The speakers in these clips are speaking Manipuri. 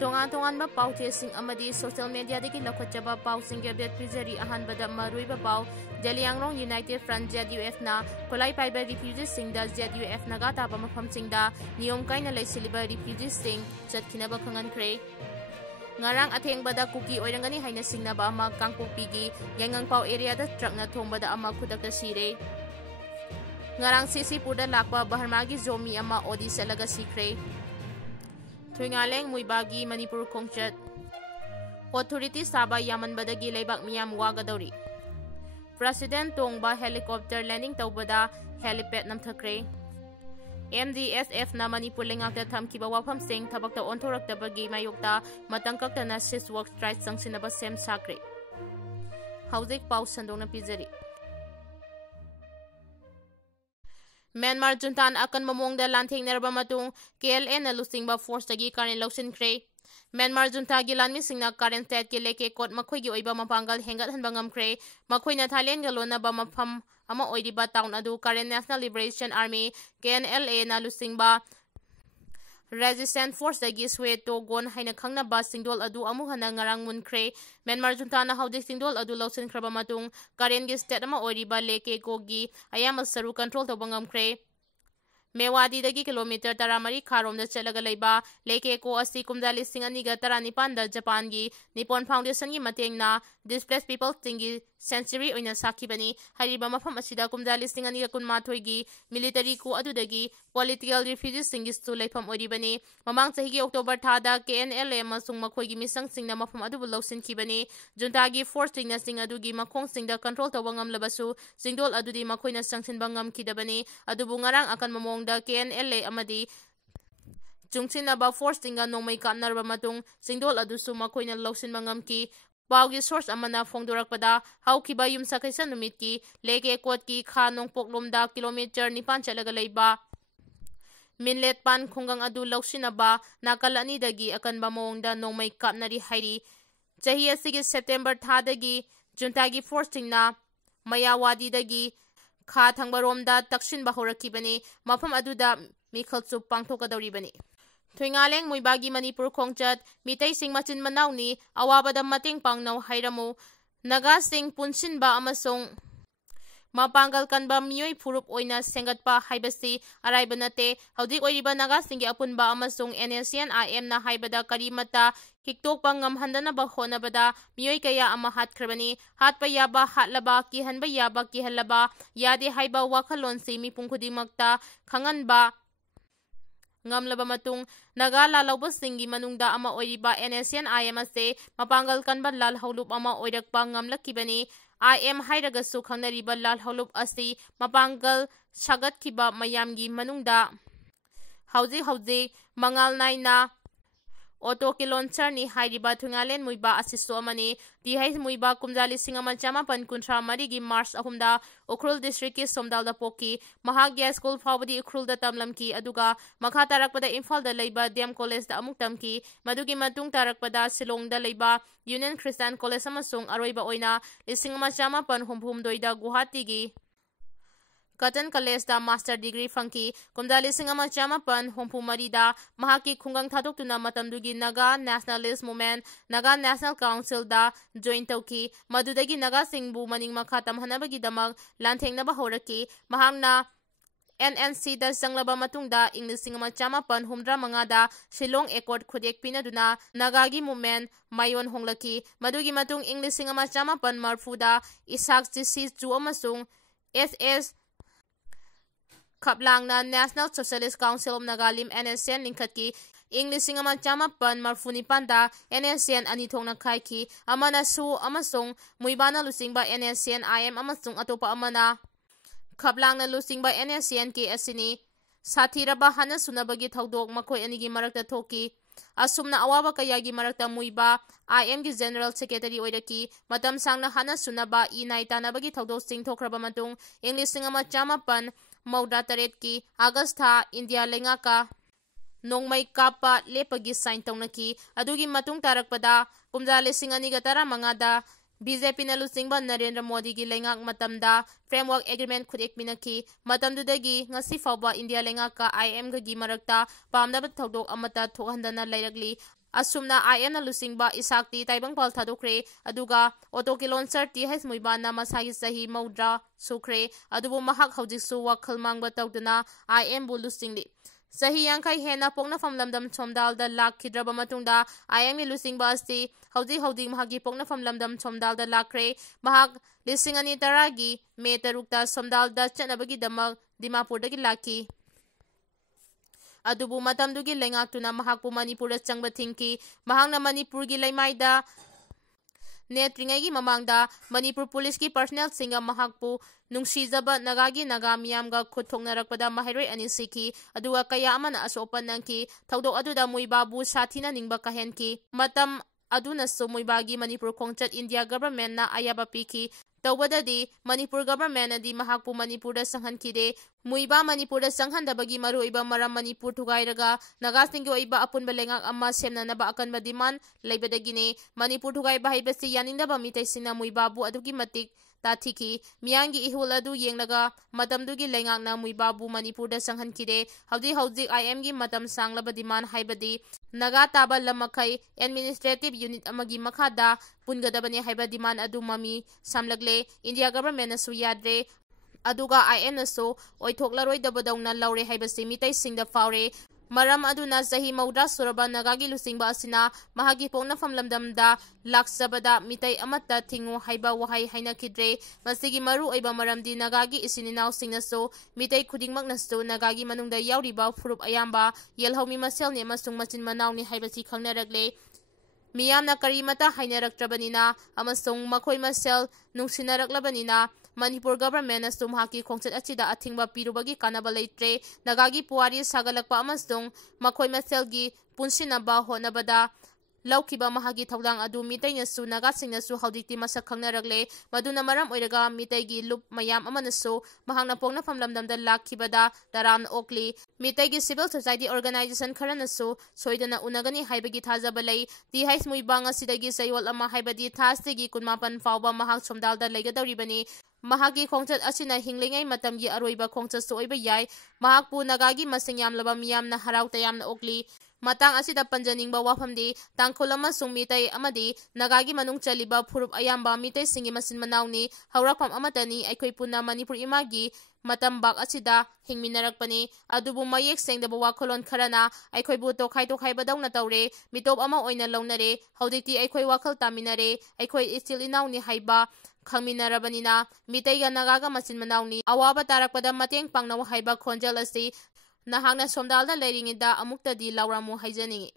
ꯇꯣꯉꯥꯟ-ꯇꯣꯉꯥꯟꯕ ꯄꯥꯎꯆꯦꯁꯤꯡ ꯑꯃꯗꯤ ꯁꯣꯁꯤꯌꯦꯜ ꯃꯤꯗꯤꯌꯥꯗꯒꯤ ꯂꯧꯈꯠꯆꯕ ꯄꯥꯎꯁꯤꯡꯒꯤ ꯑꯞꯗꯦꯠ ꯄꯤꯖꯔꯤ꯫ ꯑꯍꯥꯟꯕꯗ ꯃꯔꯨꯑꯣꯏꯕ ꯄꯥꯎ ꯖꯦꯂꯤꯌꯥꯡꯔꯣꯡ ꯌꯨꯅꯥꯏꯇꯦꯗ ꯐ꯭ꯔꯟꯠ ZUFꯅ ꯈꯨꯠꯂꯥꯏ ꯄꯥꯏꯕ ꯔꯤꯐ꯭ꯌꯨꯖꯤꯁꯤꯡꯗ ZUF ꯅꯥꯒꯥ ꯇꯥꯕ ꯃꯐꯝꯁꯤꯡꯗ ꯅꯤꯌꯣꯝ ꯀꯥꯏꯅ ꯂꯩꯁꯤꯜꯂꯤꯕ ꯔꯤꯐ꯭ꯌꯨꯖꯤꯁꯤꯡ ꯆꯠꯈꯤꯅꯕ ꯈꯪꯍꯟꯈ꯭ꯔꯦ꯫ Ngarang athengba kuki oirangani haina singnaba ama Kangpokpigi Yaingangpao areada truckna thombada ama khutakta sire. Ngarang Sisipurda lakpa Barmagi Zomi ama odi Chatlaga sikre. Thuingaleng Muibagi Manipur Khongchat Authority saba yamanbadagi leibak miyam wagadori. President Tongba helicopter landing tawbada helipad namthakre. MDSF na Manipur lengakta thamkiba wafamsing thabakta onthoraktabagi mayokta matangkaktana sis work strike sangsinaba sem sakre. Hauzik pau sandongna pizari. Myanmar juntan akan mamongda lanthengnerba matung KLA na lusingba force tagi karin lausinkre. Myanmar junta gi lanmi singna current state ke leke kot makhoi gi oiba mapangal hengat hanba ngamkre. Makhoi na Thailand ga lona ba mafam ama oidiba town adu current National Liberation Army KNLA na lusingba resistance force dagi sweto gon haina khangnaba singdol adu amu hana ngarang munkre. Myanmar junta na haudik singdol adu lausin khraba matung current gi state ama oidiba leke ko gi ayama saru control to bangamkre. Mewadi dagi kilometer taramari kharom da Chatlaga Leiba leke ko asi kumdali singani ga taranipan da Japan gi Nippon Foundation gi mateng na displaced people tingi century oina sakibani hariba mafam asida kumdali singani ga kunmathoi gi military ko adudagi political refugees singi stu leifam oribani mamang sahi gi October thada KNLA masung makhoi gi misang singna mafam adubu lausin kibani junta gi force tingna sing adugi makhong singda control tawangam labasu singdol adudi makhoina sangsin bangam kidabani adubu ngarang akan mamong da KNLA amadi Jungsinaba force tinga Nongmei kapnaba matung singdol adusu makhoina lausin bangam ki Paugi source amana fongdorakpada haukiba yumsakaisa numitki leke kotki kha nongpoklomda kilometer 9 Chatlaga Leiba Minlet pan khungang adu lausinaba nakalani dagi akanba mawongda Nongmei kapnari hairi chahi asigi September thadagi juntagi force tingna Mayawadi dagi kha thangbaromda takshinba horakibani mafam aduda mikhalchu pangthokadoribani. Thuingaleng Muibagi Manipur Khongchat Mitai Sing Machin Manawni awabada mating pangnaw hairamu Naga Sing punsinba amasong mapangal kanba miyoi phurup oina sengatpa haibasi araiba nate haudik oiriba Naga Singgi apunba amasong NSCN-IM na haibada karimata hiktok ngamhandanaba honabada miyoi kaya ama hatkrabani hatpa yaba hatlaba kihanba yaba kihalaba yade haiba wakhalonsi mipung khudimakta khanganba ngamlaba matung Naga lalauba singi manungda ama oiriba NSCN-IM ase mapangal kanba lal haulup ama oirakpa ngamlakibani IM hairagasu khangnariba lal haulup asi mapangal sagatkiba mayamgi manungda hauji mangal naina Auto kilonchar ni hairiba Thungalen Muiba asisto amani Tihai Muiba kumjali singama chama pankuntra marigi Mars ahumda Ukhrul district ki Somdalda poki Mahagya school fawadi Ukhrul da tamlamki aduga makha tarakpada Imphal da Leiba DM college da amuk tamki madugi matung tarakpada Silong da Leiba Union Christian College amasung aroiba oina lisingama chama pan humdoida Guwahati gi Cotton College da master degree fangki kumdali singama chama pan hompumari da mahaki khungang thadok tuna matamdugi Naga Nationalist Movement Naga National Council da join tauki madudagi Naga Singbu maning makha tamhanabagi damak lanthengnaba horaki mahangna NNC da sanglaba matungda English singama chama pan humdra mangada Shillong Accord khudek pinaduna Nagagi movement mayon honglaki madugi matung English singama chama pan marfuda Isak GC chu amasung SS Kaplangna National Socialist Council of Nagalim NSCN lingkatki English singama chama pan marfuni panda NSCN anithongna khaiki amana su amasong muibana lusingba NSCN IM amasong atopa amana Kaplangna lusingba NSCN ki asini sathiraba hana sunabagi thaudok makhoi anigi marakta thoki asumna awaba kayagi marakta muiba IM gi General Secretary oiraki matam sangna hana sunaba inaita nabagi thaudok sing thokraba matung English singama chama pan Mauda taret ki Agastha India lengaka Nongmei kapa lepagi sign taunaki adugi matung tarakpada kumjale singani gatara mangada BJP na lusingba Narendra Modi gi lengak matamda framework agreement khudek minaki matamdudagi ngasi fawba India lengaka IM ga gi marakta pamdaba thodok amata thokhandana lairagli asumna IM na lusingba isakti taibangpal thadokre aduga auto kilonser ti hes muibana masagi sahi maudra sukre adubu mahak hojiksu wakhal mangba tawduna IM bu lusingli sahi yankai hena pokna famlamdam chomdal da lakhidraba matungda IM ni lusingba asti hauji mahagi pokna famlamdam chomdal da lakre mahak lising ani taragi me tarukta somdal da chanabagi damak Dimapur dagi laki adubu matamdugi lengaktuna mahakpu Manipur changba thingki mahangna Manipur gi leimaida netringai gi mamangda Manipur police ki personnel singa mahakpu nungsijaba nagagi naga miyamga khuthongnarakpada mahairoi ani siki aduga kaya amana asopan nangki thaudok aduda muibabu sathina ningba kahenki matam aduna so muibagi Manipur khongchat India government na ayaba piki tawbadadi Manipur government adi mahakpu Manipur da sanghankide muiba Manipur da sanghandabagi maruiba maram Manipur thugairaga Naga Singna Leiba apunba lengak amma semnanaba akanba demand leibadagine Manipur thugaiba haibasi yaningdaba mitaisina muibabu adugi matik tathiki miyangi ihul adu yenglaga matamdugi lengakna muibabu Manipur da sanghankide hauji IM gi matam sanglaba demand haibadi Naga taba lamakai administrative unit amagi makhada pungadabani haiba demand adu mami samlagle India government na su yadre aduga IM na so oithoklaroi dabadawna laure haiba simitai singda faure maram aduna sahi maudra suraba nagagi lusingba asina mahagi pokna famlamdamda laksabada mitai amata thingu haiba wahai haina kidre masigi maru oiba maramdi nagagi isininaw singna so mitai khudingmak na so nagagi manungda yauriba furup ayamba yelhomi maselni amasung machin manawni haibasi khangnaragle miyamna karimata hainaraktrabanina amasung makhoi masel nungsinaraklabanina Manipur government na sumhaki khongchat achida athingba pirubagi kanaba leitre nagagi puari sagalakpa amasung makhoi maselgi punsinaba honabada laukiba mahagi thawdang adu mitaina su Naga Singna su haudikti masak khangnaragle maduna maram oiraga mitaigi lup mayam amana su mahangna pokna famlamdamda lakhibada taram okli mitaigi civil society organization kharana su soidana unagani haibagi thajaba lei ti hais muibanga sidagi sayol ama haibadi thastigi kunmapan fawba mahak somdalda leigadawribani mahagi khongchat asina hinglengai matamgi aroiba khongchat su oiba yai mahakpu Nagagi masing yamlaba miyamna harau tayamna okli matang asida panjaningba wafamdi tangkholama sungmitai amadi Nagagi manung chaliba phurup ayamba mitai singi masin manawni haurakpam amatani aikoi puna Manipur imagi matambak asida hingminarakpani adubu mayek sengdaba wakholon kharana aikoi bu tokhai badawna tawre mitop ama oina lawnare haudikti aikoi wakhal taminare aikoi istil inawni haiba khangminarabanina mitaiga Nagaga masin manawni awaba tarakpada mateng pangnaw haiba khonjal asi nahangna somdalda leiringida amuktadi lauramu haijani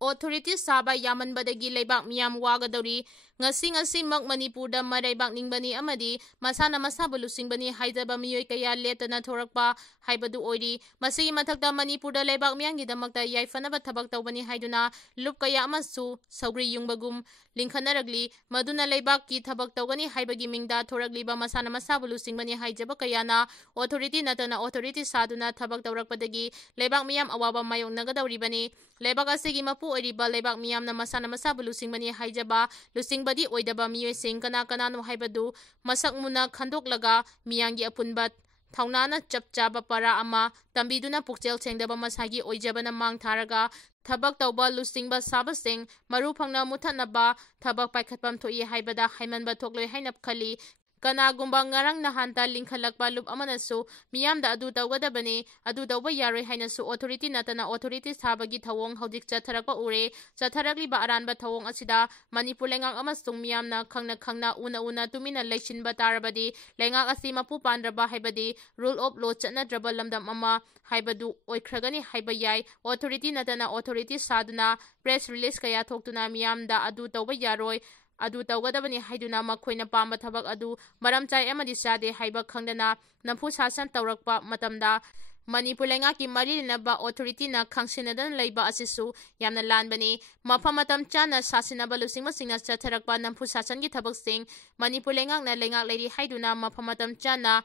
authorities saba yamanbadagi leibak miyam wagadori ngasi mak Manipurda maraibak ningbani amadi masana masabu lusingbani haidaba miyoi kaya letana thorakpa haibadu oiri masigi mathakta Manipurda leibak miyangidamakta yaifanaba thabak tawbani haiduna lup kaya amasu saugri yungbagum lingkhanaragli maduna leibak ki thabak tawgani haibagi mingda thoragliba masana masabu lusingbani haijaba kayana authority natana authority saduna thabak tawrakpadagi leibak miyam awaba mayoknagadawribani leibak asigi mapu oiriba leibak miyamna masana masabu lusingbani haijaba lusingbadi oidaba miyoi sing kana kanano haibadu masak muna khandoklaga miyangi apunba thaunana chapchaba para ama tambiduna pukchel sengdaba masagi oijabana mang tharaga thabak tawba lusingba sabasing maru phangna muthanaba thabak paikhatpam thoi haibada haimanba thokloi hainap khali kanagumba ngarang nahanta lingkhalakpa lup amanasu miyamda adu tawgadabani adu tawba yaroi hainasu authority natana authority sabagi thawong haudik chatharakpa ure chatharakliba aranba thawong asida Manipur lengang amasung miyamna khangna una tumina leichinba tarabadi lengak asi mapu pandraba haibadi rule of law chatnadraba lamdam ama haibadu oikragani haiba yai authority natana authority saduna press release kaya thoktuna miyamda adu tawba yaroi adu tawgadabani haiduna makhoina pamba thabak adu maramchai amadi sade haiba khangdana nampu sasan tawrakpa matamda Manipur lengaki marinaba authority na khangsinadana leiba asisu yamna lanbani mafam matam chana sasinaba lusingma singna chatharakpa nampu sasangi thabaksing Manipur lengakna lengak leiri haiduna mafam matam chana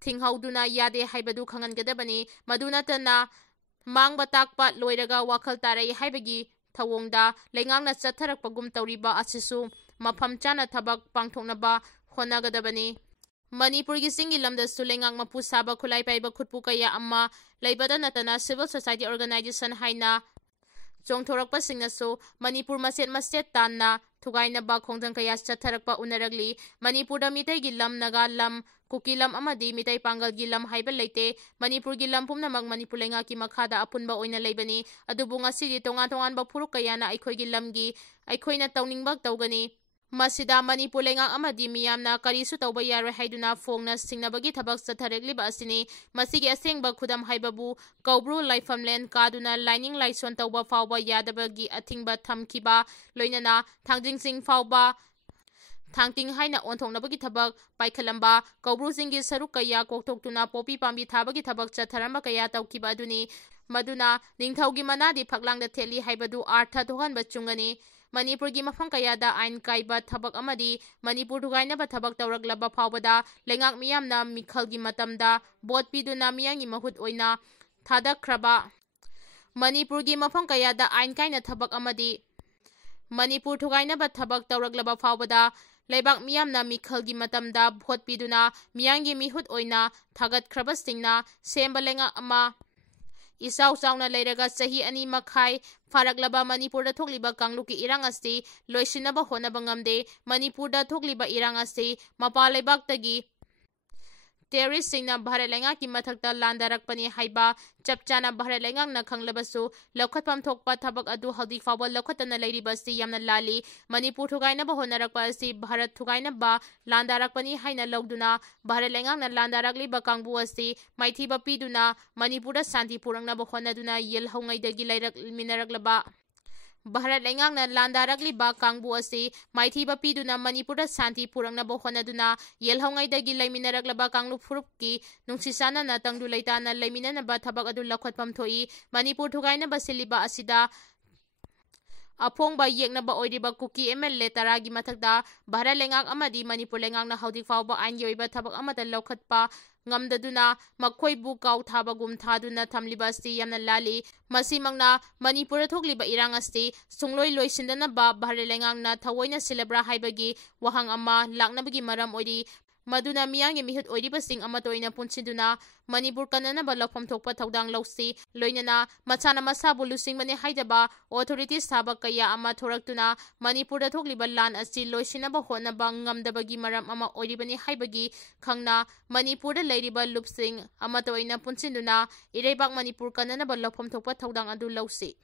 thinghauduna yade haibadu khangangadabani madunatana mangba takpa loiraga wakhal tarai haibagi thawongda lengangna chatharakpagum tawriba asisu mafam chana thabak pangthoknaba honagadabani Manipurgi singi lamda su lengak mapu saba khulai paiba khutpu kaya amma leibada natana civil society organization haina ꯆꯣꯡꯊꯣꯔꯛꯄꯁꯤꯡꯅꯁꯨ Manipur ꯃꯆꯦꯠ ꯇꯥꯟꯅ ꯊꯨꯒꯥꯏꯅꯕ ꯈꯣꯡꯖꯪ ꯀꯌꯥ ꯆꯠꯊꯔꯛꯄ ꯎꯅꯔꯛꯂꯤ꯫ ꯃꯅꯤꯄꯨꯔꯗ ꯃꯤꯇꯩꯒꯤ ꯂꯝ, ꯅꯥꯒꯥ ꯂꯝ, ꯀꯨꯀꯤ ꯂꯝ ꯑꯃꯗꯤ ꯃꯤꯇꯩ ꯄꯥꯡꯒꯜꯒꯤ ꯂꯝ ꯍꯥꯏꯕ ꯂꯩꯇꯦ꯫ ꯃꯅꯤꯄꯨꯔꯒꯤ ꯂꯝ ꯄꯨꯝꯅꯃꯛ ꯃꯅꯤꯄꯨꯔ ꯂꯩꯉꯥꯛꯀꯤ ꯃꯈꯥꯗ ꯑꯄꯨꯟꯕ ꯑꯣꯏꯅ ꯂꯩꯕꯅꯤ꯫ ꯑꯗꯨꯕꯨ ꯉꯁꯤꯗꯤ ꯇꯣꯉꯥꯟ-ꯇꯣꯉꯥꯟꯕ ꯐꯨꯔꯨꯞ ꯀꯌꯥꯅ ꯑꯩꯈꯣꯏꯒꯤ ꯂꯝꯒꯤ ꯑꯩꯈꯣꯏꯅ ꯇꯧꯅꯤꯡꯕ ꯇꯧꯒꯅꯤ, ꯃꯁꯤꯗ ꯃꯅꯤꯄꯨꯔ ꯂꯩꯉꯥꯛ ꯑꯃꯗꯤ ꯃꯤꯌꯥꯝꯅ ꯀꯔꯤꯁꯨ ꯇꯧꯕ ꯌꯥꯔꯣꯏ ꯍꯥꯏꯗꯨꯅ ꯐꯣꯡꯅ ꯁꯤꯡꯅꯕꯒꯤ ꯊꯕꯛ ꯆꯠꯊꯔꯛꯂꯤꯕ ꯑꯁꯤꯅꯤ꯫ ꯃꯁꯤꯒꯤ ꯑꯁꯦꯡꯕ ꯈꯨꯗꯝ ꯍꯥꯏꯕꯕꯨ ꯀꯧꯕ꯭ꯔꯨ ꯂꯥꯏꯐꯝꯂꯦꯟ ꯀꯥꯗꯨꯅ ꯂꯥꯏꯅꯤꯡ ꯂꯥꯏꯁꯣꯟ ꯇꯧꯕ ꯐꯥꯎꯕ ꯌꯥꯗꯕꯒꯤ ꯑꯊꯤꯡꯕ ꯊꯝꯈꯤꯕ, ꯂꯣꯏꯅꯅ ꯊꯥꯡꯖꯤꯡ ꯆꯤꯡ ꯐꯥꯎꯕ ꯊꯥꯡꯇꯤꯡ ꯍꯥꯏꯅ ꯑꯣꯟꯊꯣꯛꯅꯕꯒꯤ ꯊꯕꯛ ꯄꯥꯏꯈꯠꯂꯝꯕ, ꯀꯧꯕ꯭ꯔꯨ ꯆꯤꯡꯒꯤ ꯁꯔꯨꯛ ꯀꯌꯥ ꯀꯣꯛꯊꯣꯛꯇꯨꯅ ꯄꯣꯄꯤ ꯄꯥꯝꯕꯤ ꯊꯥꯕꯒꯤ ꯊꯕꯛ ꯆꯠꯊꯔꯝꯕ ꯀꯌꯥ ꯇꯧꯈꯤꯕ ꯑꯗꯨꯅꯤ꯫ ꯃꯗꯨꯅ ꯅꯤꯡꯊꯧꯒꯤ ꯃꯅꯥꯗꯤ ꯐꯛꯂꯥꯡꯗ ꯊꯦꯠꯂꯤ ꯍꯥꯏꯕꯗꯨ ꯑꯥꯔꯊ ꯊꯣꯛꯍꯟꯕ ꯆꯨꯝꯒꯅꯤ꯫ ꯃꯅꯤꯄꯨꯔꯒꯤ ꯃꯐꯝ ꯀꯌꯥꯗ ꯑꯥꯏꯟ ꯀꯥꯏꯕ ꯊꯕꯛ ꯑꯃꯗꯤ ꯃꯅꯤꯄꯨꯔ ꯊꯨꯒꯥꯏꯅꯕ ꯊꯕꯛ ꯇꯧꯔꯛꯂꯕ ꯐꯥꯎꯕꯗ ꯂꯩꯉꯥꯛ ꯃꯤꯌꯥꯝꯅ ꯃꯤꯈꯜꯒꯤ ꯃꯇꯝꯗ ꯚꯣꯠ ꯄꯤꯗꯨꯅ ꯃꯤꯌꯥꯝꯒꯤ ꯃꯍꯨꯠ ꯑꯣꯏꯅ ꯊꯥꯗꯈ꯭ꯔꯕ, ꯃꯅꯤꯄꯨꯔꯒꯤ ꯃꯐꯝ ꯀꯌꯥꯗ ꯑꯥꯏꯟ ꯀꯥꯏꯅ ꯊꯕꯛ ꯑꯃꯗꯤ ꯃꯅꯤꯄꯨꯔ ꯊꯨꯒꯥꯏꯅꯕ ꯊꯕꯛ ꯇꯧꯔꯛꯂꯕ ꯐꯥꯎꯕꯗ ꯂꯩꯕꯥꯛ ꯃꯤꯌꯥꯝꯅ ꯃꯤꯈꯜꯒꯤ ꯃꯇꯝꯗ ꯚꯣꯠ ꯄꯤꯗꯨꯅ ꯃꯤꯌꯥꯝꯒꯤ ꯃꯤꯍꯨꯠ ꯑꯣꯏꯅ ꯊꯥꯒꯠꯈ꯭ꯔꯕꯁꯤꯡꯅ ꯁꯦꯝꯕ ꯂꯩꯉꯥꯛ ꯑꯃ ꯏꯆꯥꯎ ꯆꯥꯎꯅ ꯂꯩꯔꯒ ꯆꯍꯤ 2.5 ꯐꯥꯔꯛꯂꯕ ꯃꯅꯤꯄꯨꯔꯗ ꯊꯣꯛꯂꯤꯕ ꯀꯥꯡꯂꯨꯞꯀꯤ ꯏꯔꯥꯡ ꯑꯁꯤ ꯂꯣꯏꯁꯤꯟꯅꯕ ꯍꯣꯠꯅꯕ ꯉꯝꯗꯦ꯫ ꯃꯅꯤꯄꯨꯔꯗ ꯊꯣꯛꯂꯤꯕ ꯏꯔꯥꯡ ꯑꯁꯤ ꯃꯄꯥꯟ ꯂꯩꯕꯥꯛꯇꯒꯤ ꯇꯦꯔꯣꯔꯤꯁꯁꯤꯡꯅ ꯚꯥꯔꯠ ꯂꯩꯉꯥꯛꯀꯤ ꯃꯊꯛꯇ ꯂꯥꯟꯗꯥꯔꯛꯄꯅꯤ ꯍꯥꯏꯕ ꯆꯞ ꯆꯥꯅ ꯚꯥꯔꯠ ꯂꯩꯉꯥꯛꯅ ꯈꯪꯂꯕꯁꯨ ꯂꯧꯈꯠꯐꯝ ꯊꯣꯛꯄ ꯊꯕꯛ ꯑꯗꯨ ꯍꯧꯖꯤꯛ ꯐꯥꯎꯕ ꯂꯧꯈꯠꯇꯅ ꯂꯩꯔꯤꯕ ꯑꯁꯤ ꯌꯥꯝꯅ ꯂꯥꯜꯂꯤ꯫ ꯃꯅꯤꯄꯨꯔ ꯊꯨꯒꯥꯏꯅꯕ ꯍꯣꯠꯅꯔꯛꯄ ꯑꯁꯤ ꯚꯥꯔꯠ ꯊꯨꯒꯥꯏꯅꯕ ꯂꯥꯟꯗꯥꯔꯛꯄꯅꯤ ꯍꯥꯏꯅ ꯂꯧꯗꯨꯅ ꯚꯥꯔꯠ ꯂꯩꯉꯥꯛꯅ ꯂꯥꯟꯗꯥꯔꯛꯂꯤꯕ ꯀꯥꯡꯕꯨ ꯑꯁꯤ ꯃꯥꯏꯊꯤꯕ ꯄꯤꯗꯨꯅ ꯃꯅꯤꯄꯨꯔꯗ ꯁꯥꯟꯇꯤ ꯄꯨꯔꯛꯅꯕ ꯍꯣꯠꯅꯗꯨꯅ ꯌꯦꯜꯍꯧꯉꯩꯗꯒꯤ ꯂꯩꯃꯤꯟꯅꯔꯛꯂꯕ ꯚꯥꯔꯠ ꯂꯩꯉꯥꯛꯅ ꯂꯥꯟꯗꯥꯔꯛꯂꯤꯕ ꯀꯥꯡꯕꯨ ꯑꯁꯤ ꯃꯥꯏꯊꯤꯕ ꯄꯤꯗꯨꯅ ꯃꯅꯤꯄꯨꯔꯗ ꯁꯥꯟꯇꯤ ꯄꯨꯔꯛꯅꯕ ꯍꯣꯠꯅꯗꯨꯅ ꯌꯦꯜꯍꯧꯉꯩꯗꯒꯤ ꯂꯩꯃꯤꯟꯅꯔꯛꯂꯕ ꯀꯥꯡꯂꯨꯞ ꯐꯨꯔꯨꯞꯀꯤ ꯅꯨꯡꯁꯤ ꯆꯥꯟꯅꯅ ꯇꯪꯗꯨ ꯂꯩꯇꯥꯅ ꯂꯩꯃꯤꯟꯅꯅꯕ ꯊꯕꯛ ꯑꯗꯨ ꯂꯧꯈꯠꯐꯝ ꯊꯣꯛꯏ꯫ ꯃꯅꯤꯄꯨꯔ ꯊꯨꯒꯥꯏꯅꯕ ꯁꯤꯜꯂꯤꯕ ꯑꯁꯤꯗ ꯑꯐꯣꯡꯕ ꯌꯦꯛꯅꯕ ꯑꯣꯏꯔꯤꯕ ꯀꯨꯀꯤ MLA 10ꯒꯤ ꯃꯊꯛꯇ ꯚꯥꯔꯠ ꯂꯩꯉꯥꯛ ꯑꯃꯗꯤ ꯃꯅꯤꯄꯨꯔ ꯂꯩꯉꯥꯛꯅ ꯍꯧꯖꯤꯛ ꯐꯥꯎꯕ ꯑꯥꯏꯟꯒꯤ ꯑꯣꯏꯕ ꯊꯕꯛ ꯑꯃꯠꯇ ꯂꯧꯈꯠꯄ ꯉꯝꯗꯗꯨꯅ ꯃꯈꯣꯏꯕꯨ ꯀꯥꯎ ꯊꯥꯕꯒꯨꯝ ꯊꯥꯗꯨꯅ ꯊꯝꯂꯤꯕ ꯑꯁꯤ ꯌꯥꯝꯅ ꯂꯥꯜꯂꯤ꯫ ꯃꯁꯤꯃꯛꯅ ꯃꯅꯤꯄꯨꯔꯗ ꯊꯣꯛꯂꯤꯕ ꯏꯔꯥꯡ ꯑꯁꯤ ꯁꯨꯡꯂꯣꯏ ꯂꯣꯏꯁꯤꯟꯗꯅꯕ ꯚꯥꯔꯠ ꯂꯩꯉꯥꯛꯅ ꯊꯑꯣꯏꯅ ꯁꯤꯜꯂꯕ꯭ꯔꯥ ꯍꯥꯏꯕꯒꯤ ꯋꯥꯍꯪ ꯑꯃ ꯂꯥꯛꯅꯕꯒꯤ ꯃꯔꯝ ꯑꯣꯏꯔꯤ꯫ ꯃꯗꯨꯅ ꯃꯤꯌꯥꯝꯒꯤ ꯃꯤꯍꯨꯠ ꯑꯣꯏꯔꯤꯕꯁꯤꯡ ꯑꯃꯠꯇ ꯑꯣꯏꯅ ꯄꯨꯟꯁꯤꯟꯗꯨꯅ ꯃꯅꯤꯄꯨꯔ ꯀꯟꯅꯅꯕ ꯂꯧꯐꯝ ꯊꯣꯛꯄ ꯊꯧꯗꯥꯡ ꯂꯧꯁꯤ, ꯂꯣꯏꯅꯅ ꯃꯁꯥꯅ ꯃꯁꯥꯕꯨ ꯂꯨꯆꯤꯡꯕꯅꯤ ꯍꯥꯏꯖꯕ ꯑꯣꯊꯣꯔꯤꯇꯤꯁ ꯁꯥꯕ ꯀꯌꯥ ꯑꯃ ꯊꯣꯔꯛꯇꯨꯅ ꯃꯅꯤꯄꯨꯔꯗ ꯊꯣꯛꯂꯤꯕ ꯂꯥꯟ ꯑꯁꯤ ꯂꯣꯏꯁꯤꯟꯅꯕ ꯍꯣꯠꯅꯕ ꯉꯝꯗꯕꯒꯤ ꯃꯔꯝ ꯑꯃ ꯑꯣꯏꯔꯤꯕꯅꯤ ꯍꯥꯏꯕꯒꯤ ꯈꯪꯅ ꯃꯅꯤꯄꯨꯔꯗ ꯂꯩꯔꯤꯕ ꯂꯨꯞꯁꯤꯡ ꯑꯃꯠꯇ ꯑꯣꯏꯅ ꯄꯨꯟꯁꯤꯟꯗꯨꯅ ꯏꯔꯩꯕꯥꯛ ꯃꯅꯤꯄꯨꯔ ꯀꯟꯅꯅꯕ ꯂꯧꯐꯝ ꯊꯣꯛꯄ ꯊꯧꯗꯥꯡ ꯑꯗꯨ ꯂꯧꯁꯤ꯫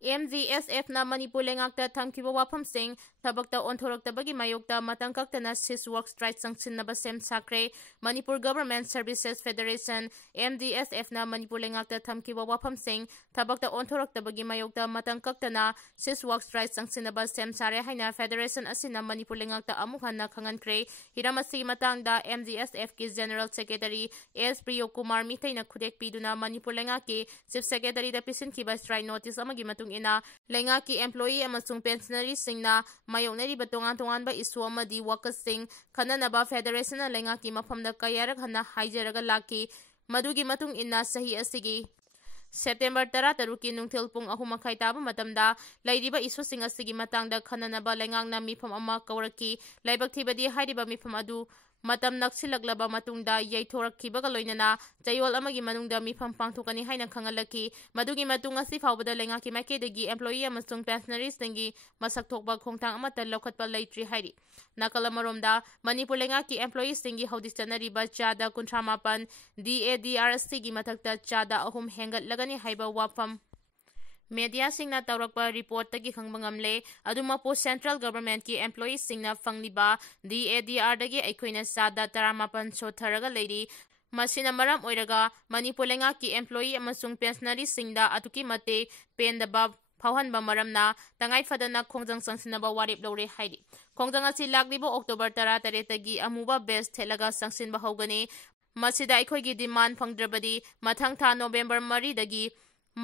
MGSFꯅ ꯃꯅꯤꯄꯨꯔ ꯂꯩꯉꯥꯛꯇ ꯊꯝꯈꯤꯕ ꯋꯥꯐꯝꯁꯤꯡ ꯊꯕꯛꯇ ꯑꯣꯟꯊꯣꯔꯛꯇꯕꯒꯤ ꯃꯥꯌꯣꯛꯇ ꯃꯇꯝ ꯀꯛꯇꯅ ꯁꯤꯖ ꯋꯥꯔꯛ ꯁ꯭ꯇ꯭ꯔꯥꯏꯛ ꯆꯪꯁꯤꯟꯅꯕ ꯁꯦꯝ ꯁꯥꯈ꯭ꯔꯦ꯫ ꯃꯅꯤꯄꯨꯔ ꯒꯚꯔꯟꯃꯦꯟꯠ ꯁꯔꯚꯤꯁꯦꯁ ꯐꯦꯗꯔꯦꯁꯟ MGSFꯅ ꯃꯅꯤꯄꯨꯔ ꯂꯩꯉꯥꯛꯇ ꯊꯝꯈꯤꯕ ꯋꯥꯐꯝꯁꯤꯡ ꯊꯕꯛꯇ ꯑꯣꯟꯊꯣꯔꯛꯇꯕꯒꯤ ꯃꯥꯌꯣꯛꯇ ꯃꯇꯝ ꯀꯛꯇꯅ ꯁꯤꯖ ꯋꯥꯔꯛ ꯁ꯭ꯇ꯭ꯔꯥꯏꯛ ꯆꯪꯁꯤꯟꯅꯕ ꯁꯦꯝ ꯁꯥꯔꯦ ꯍꯥꯏꯅ ꯐꯦꯗꯔꯦꯁꯟ ꯑꯁꯤꯅ ꯃꯅꯤꯄꯨꯔ ꯂꯩꯉꯥꯛꯇ ꯑꯃꯨꯛ ꯍꯟꯅ ꯈꯪꯍꯟꯈ꯭ꯔꯦ꯫ ꯍꯤꯔꯝ ꯑꯁꯤꯒꯤ ꯃꯇꯥꯡꯗ MGSFꯀꯤ ꯖꯦꯅꯔꯦꯜ ꯁꯦꯀ꯭ꯔꯦꯇꯔꯤ S. ꯄ꯭ꯔꯤꯌꯣꯀꯨꯃꯥꯔ ꯃꯤꯇꯩꯅ ꯈꯨꯗꯦꯛ ꯄꯤꯗꯨꯅ ꯃꯅꯤꯄꯨꯔ ꯂꯩꯉꯥꯛꯀꯤ ꯆꯤꯐ ꯁꯦꯀ꯭ꯔꯦꯇꯔꯤꯗ ꯄꯤꯁꯤꯟꯈꯤꯕ ꯁ꯭ꯇ꯭ꯔꯥꯏꯛ ꯅꯣꯇꯤꯁ ꯑꯃꯒꯤ ꯃꯇꯨꯡ ꯏꯟꯅ ꯂꯩꯉꯥꯛꯀꯤ ꯑꯦꯝꯄ꯭ꯂꯣꯌꯤ ꯑꯃꯁꯨꯡ ꯄꯦꯟꯁꯅꯔꯤꯁꯤꯡꯅ ꯃꯥꯌꯣꯛꯅꯔꯤꯕ ꯇꯣꯉꯥꯟ-ꯇꯣꯉꯥꯟꯕ ꯏꯁꯨ ꯑꯃꯗꯤ ꯋꯥꯀꯠꯁꯤꯡ ꯈꯟꯅꯅꯕ ꯐꯦꯗꯔꯦꯁꯟꯅ ꯂꯩꯉꯥꯛꯀꯤ ꯃꯐꯝꯗ ꯀꯌꯥꯔꯛ ꯍꯟꯅ ꯍꯥꯏꯖꯔꯒ ꯂꯥꯛꯈꯤ꯫ ꯃꯗꯨꯒꯤ ꯃꯇꯨꯡ ꯏꯟꯅ ꯆꯍꯤ ꯑꯁꯤꯒꯤ ꯁꯦꯞꯇꯦꯝꯕꯔ 13ꯀꯤ ꯅꯨꯡꯊꯤꯜ ꯄꯨꯡ 3:30 ꯇꯥꯕ ꯃꯇꯝꯗ ꯂꯩꯔꯤꯕ ꯏꯁꯨꯁꯤꯡ ꯑꯁꯤꯒꯤ ꯃꯇꯥꯡꯗ ꯈꯟꯅꯅꯕ ꯂꯩꯉꯥꯛꯅ ꯃꯤꯐꯝ ꯑꯃ ꯀꯧꯔꯛꯈꯤ꯫ ꯂꯥꯏꯕꯛ ꯊꯤꯕꯗꯤ ꯍꯥꯏꯔꯤꯕ ꯃꯤꯐꯝ ꯑꯗꯨ ꯃꯇꯝ ꯅꯛꯁꯤꯜꯂꯛꯂꯕ ꯃꯇꯨꯡꯗ ꯌꯩꯊꯣꯔꯛꯈꯤꯕꯒ ꯂꯣꯏꯅꯅ ꯆꯌꯣꯜ ꯑꯃꯒꯤ ꯃꯅꯨꯡꯗ ꯃꯤꯐꯝ ꯄꯥꯡꯊꯣꯛꯀꯅꯤ ꯍꯥꯏꯅ ꯈꯪꯍꯜꯂꯛꯈꯤ꯫ ꯃꯗꯨꯒꯤ ꯃꯇꯨꯡ ꯉꯁꯤ ꯐꯥꯎꯕꯗ ꯂꯩꯉꯥꯛꯀꯤ ꯃꯥꯏꯀꯩꯗꯒꯤ ꯑꯦꯝꯄ꯭ꯂꯣꯌꯤ ꯑꯃꯁꯨꯡ ꯄꯦꯟꯁꯅꯔꯤꯁꯤꯡꯒꯤ ꯃꯁꯛ ꯊꯣꯛꯄ ꯈꯣꯡꯊꯥꯡ ꯑꯃꯠꯇ ꯂꯧꯈꯠꯄ ꯂꯩꯇ꯭ꯔꯤ ꯍꯥꯏꯔꯤ꯫ ꯅꯥꯀꯜ ꯑꯃꯔꯣꯝꯗ ꯃꯅꯤꯄꯨꯔ ꯂꯩꯉꯥꯛꯀꯤ ꯑꯦꯝꯄ꯭ꯂꯣꯌꯤꯁꯤꯡꯒꯤ ꯍꯧꯖꯤꯛ ꯆꯠꯅꯔꯤꯕ ꯆꯥꯗ 38 DADR ꯑꯁꯤꯒꯤ ꯃꯊꯛꯇ ꯆꯥꯗ 3 ꯍꯦꯟꯒꯠꯂꯒꯅꯤ ꯍꯥꯏꯕ ꯋꯥꯐꯝ ꯃꯦꯗꯤꯌꯥꯁꯤꯡꯅ ꯇꯧꯔꯛꯄ ꯔꯤꯄꯣꯔꯠꯇꯒꯤ ꯈꯪꯕ ꯉꯝꯂꯦ꯫ ꯑꯗꯨꯃꯛꯄꯨ ꯁꯦꯟꯇ꯭ꯔꯦꯜ ꯒꯚꯔꯟꯃꯦꯟꯠꯀꯤ ꯑꯦꯝꯄ꯭ꯂꯣꯌꯤꯁꯤꯡꯅ ꯐꯪꯂꯤꯕ DADRꯗꯒꯤ ꯑꯩꯈꯣꯏꯅ ꯆꯥꯗ 18 ꯁꯣꯠꯊꯔꯒ ꯂꯩꯔꯤ꯫ ꯃꯁꯤꯅ ꯃꯔꯝ ꯑꯣꯏꯔꯒ ꯃꯅꯤꯄꯨꯔ ꯂꯩꯉꯥꯛꯀꯤ ꯑꯦꯝꯄ꯭ꯂꯣꯌꯤ ꯑꯃꯁꯨꯡ ꯄꯦꯟꯁꯅꯔꯤꯁꯤꯡꯗ ꯑꯗꯨꯛꯀꯤ ꯃꯇꯤꯛ ꯄꯦꯟꯗꯕ ꯐꯥꯎꯍꯟꯕ ꯃꯔꯝꯅ ꯇꯉꯥꯏꯐꯗꯅ ꯈꯣꯡꯖꯪ ꯆꯪꯁꯤꯟꯅꯕ ꯋꯥꯔꯦꯞ ꯂꯧꯔꯦ ꯍꯥꯏꯔꯤ꯫ ꯈꯣꯡꯖꯪ ꯑꯁꯤ ꯂꯥꯛꯂꯤꯕ ꯑꯣꯛꯇꯣꯕꯔ 18ꯇꯒꯤ ꯑꯃꯨꯕ ꯕꯦꯖ ꯊꯦꯠꯂꯒ ꯆꯪꯁꯤꯟꯕ ꯍꯧꯒꯅꯤ꯫ ꯃꯁꯤꯗ ꯑꯩꯈꯣꯏꯒꯤ ꯗꯤꯃꯥꯟ ꯐꯪꯗ꯭ꯔꯕꯗꯤ ꯃꯊꯪ ꯊꯥ ꯅꯣꯚꯦꯝꯕꯔ 4ꯗꯒꯤ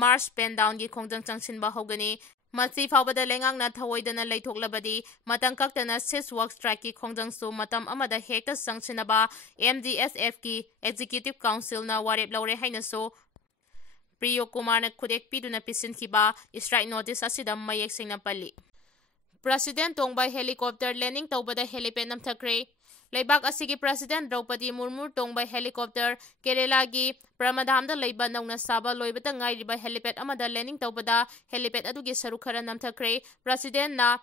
ꯃꯥꯔꯆ ꯄꯦꯟꯗꯥꯎꯟꯒꯤ ꯈꯣꯡꯖꯪ ꯆꯪꯁꯤꯟꯕ ꯍꯧꯒꯅꯤ꯫ ꯃꯁꯤ ꯐꯥꯎꯕꯗ ꯂꯩꯉꯥꯛꯅ ꯊꯑꯣꯏꯗꯅ ꯂꯩꯊꯣꯛꯂꯕꯗꯤ ꯃꯇꯝ ꯀꯛꯇꯅ ꯁꯤꯖ ꯋꯥꯔꯛ ꯁ꯭ꯇ꯭ꯔꯥꯏꯛꯀꯤ ꯈꯣꯡꯖꯪꯁꯨ ꯃꯇꯝ ꯑꯃꯗ ꯍꯦꯛꯇ ꯆꯪꯁꯤꯟꯅꯕ MGSFꯀꯤ ꯑꯦꯛꯖꯤꯀ꯭ꯌꯨꯇꯤꯕ ꯀꯥꯎꯟꯁꯤꯜꯅ ꯋꯥꯔꯦꯞ ꯂꯧꯔꯦ ꯍꯥꯏꯅꯁꯨ ꯄ꯭ꯔꯤꯌꯣꯀꯨꯃꯥꯔꯅ ꯈꯨꯗꯦꯛ ꯄꯤꯗꯨꯅ ꯄꯤꯁꯤꯟꯈꯤꯕ ꯁ꯭ꯇ꯭ꯔꯥꯏꯛ ꯅꯣꯇꯤꯁ ꯑꯁꯤꯗ ꯃꯌꯦꯛ ꯁꯦꯡꯅ ꯄꯜꯂꯤ꯫ ꯄ꯭ꯔꯁꯤꯗꯦꯟꯠ ꯇꯣꯡꯕ ꯍꯦꯂꯤꯀꯣꯞꯇꯔ ꯂꯦꯟꯗꯤꯡ ꯇꯧꯕꯗ helipad ꯅꯝꯊꯈ꯭ꯔꯦ꯫ Leibak asigi President Draupadi Murmu tongba helicopter Keralagi Pramadhamda Leiba Nauna Saba Loibata Ngairiba helipad amada landing tawbada helipad adugi saruk khara namthakre President na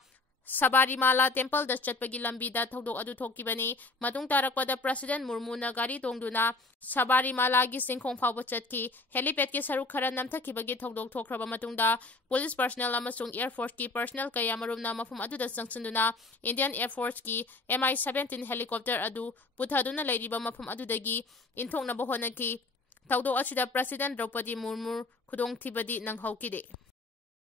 Sabarimala Temple da chatpagi lambida thodok adu thokibani matung tarakpada President Murmu na gari tongduna Sabarimala gi singkhong phawba chatki helipad ki saruk khara namthakibagi thodok thokraba matungda police personnel amasung air force ki personnel kaya marumna mafum adu da sangchanduna Indian Air Force ki Mi-17 helicopter adu puthaduna leiriba mafum adu dagi inthokna bahonaki thodok asida President Draupadi Murmu khudong thibadi nanghaukide